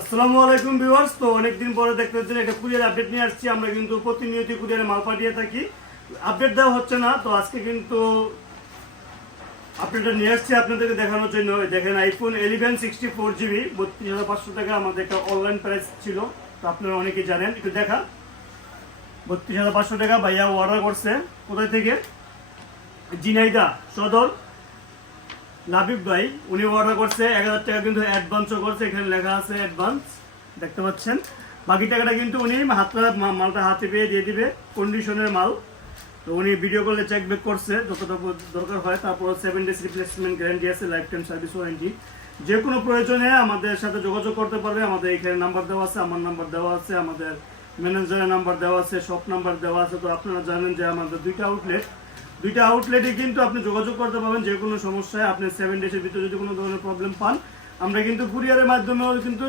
আসসালামু আলাইকুম ভিউয়ার্স। তো অনেকদিন পরে দেখতে পাচ্ছেন একটা কুরিয়ার আপডেট নিয়ে আসছি। আমরা কিন্তু প্রতিনিয়ত কুরিয়ারে মাল পাঠিয়ে থাকি, আপডেট দেওয়া হচ্ছে না। তো আজকে কিন্তু আপডেটটা নিয়ে আসছি আপনাদেরকে দেখানোর জন্য। দেখেন আইফোন 11 64GB 32,500 টাকা আমাদের একটা অনলাইন প্রাইস ছিল। তো আপনারা অনেকেই জানেন, একটু দেখা 32,500 টাকা ভাইয়া অর্ডার করছে। কোথায় থেকে? জিনাইদা সদর লাবিব ভাই, উনি অর্ডার করছে 1,000 টাকা কিন্তু অ্যাডভান্সও করছে। এখানে লেখা আছে অ্যাডভান্স, দেখতে পাচ্ছেন। বাকি টাকাটা কিন্তু উনি মালটা হাতে পেয়ে দিয়ে দিবে, কন্ডিশনের মাল। তো উনি ভিডিও কলে চেক ব্যাক করছে যতটুকু দরকার হয়। তারপর 7 days রিপ্লেসমেন্ট গ্যারান্টি আছে, লাইফ টাইম সার্ভিস ওয়ারেন্টি। যে কোনো প্রয়োজনে আমাদের সাথে যোগাযোগ করতে পারবে। আমাদের এখানে নাম্বার দেওয়া আছে, আমার নাম্বার দেওয়া আছে, আমাদের ম্যানেজারের নাম্বার দেওয়া আছে, শপ নাম্বার দেওয়া আছে। তো আপনারা জানেন যে আমাদের দুইটা আউটলেটে কিন্তু আপনি যোগাযোগ করতে পারবেন যে কোনো সমস্যায়। আপনি 7 days ভিতরে যদি কোনো ধরনের প্রবলেম পান, আমরা কিন্তু কুরিয়ারের মাধ্যমেও কিন্তু